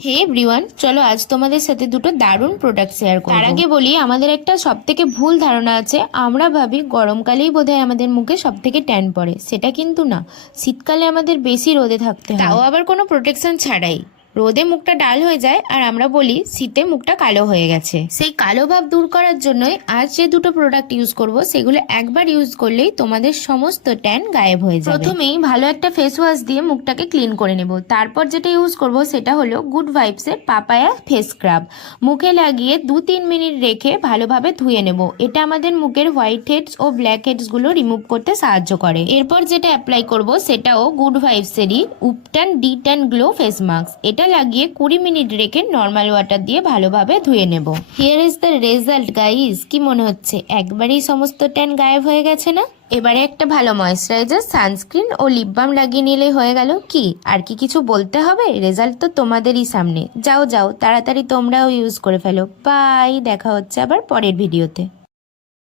হে everyone, চলো আজ তোমাদের সাথে দুটো দারুণ প্রোডাক্ট শেয়ার করব। তার আগে বলি, আমাদের একটা সবথেকে ভুল ধারণা আছে। আমরা ভাবি গরমকালেই বোধহয় আমাদের মুখে সবথেকে ট্যান পড়ে, সেটা কিন্তু না। শীতকালে আমাদের বেশি রোদে থাকতে হয়, তাও আবার কোনো প্রোটেকশন ছাড়াই। রোদে মুখটা ডাল হয়ে যায় আর আমরা বলি শীতে মুখটা কালো হয়ে গেছে। সেই কালো ভাব দূর করার জন্যই আজ যে দুটো প্রোডাক্ট ইউজ করব, সেগুলো একবার ইউজ করলেই তোমাদের সমস্ত ট্যান গায়েব হয়ে যাবে। প্রথমেই ভালো একটা ফেস ওয়াশ দিয়ে মুখটাকে ক্লিন করে নেব। তারপর যেটা ইউজ করব সেটা হলো গুড ভাইবসের পাপায়া ফেস স্ক্রাব। মুখে লাগিয়ে 2-3 মিনিট রেখে ভালোভাবে ধুয়ে নেব। এটা আমাদের মুখের হোয়াইট হেডস ও ব্ল্যাক হেডস গুলো রিমুভ করতে সাহায্য করে। এরপর যেটা অ্যাপ্লাই করব সেটাও গুড ভাইবসেরই উপটান ডি10 গ্লো ফেস মাস্ক। এটা লাগিয়ে 20 মিনিট রেখে নর্মাল ওয়াটার দিয়ে ভালোভাবে ধুয়ে নেব। Here is the result guys. কি মনে হচ্ছে একবারেই সমস্ত ট্যান গায়েব হয়ে গেছে না? এবারে একটা ভালো ময়েশ্চারাইজার, সানস্ক্রিন ও লিপ বাম লাগিয়ে নিলেই হয়ে গেল। কি আর কি কিছু বলতে হবে? রেজাল্ট তো তোমাদেরই সামনে। যাও যাও তাড়াতাড়ি তোমরাও ইউজ করে ফেলো। বাই, দেখা হচ্ছে আবার পরের ভিডিওতে।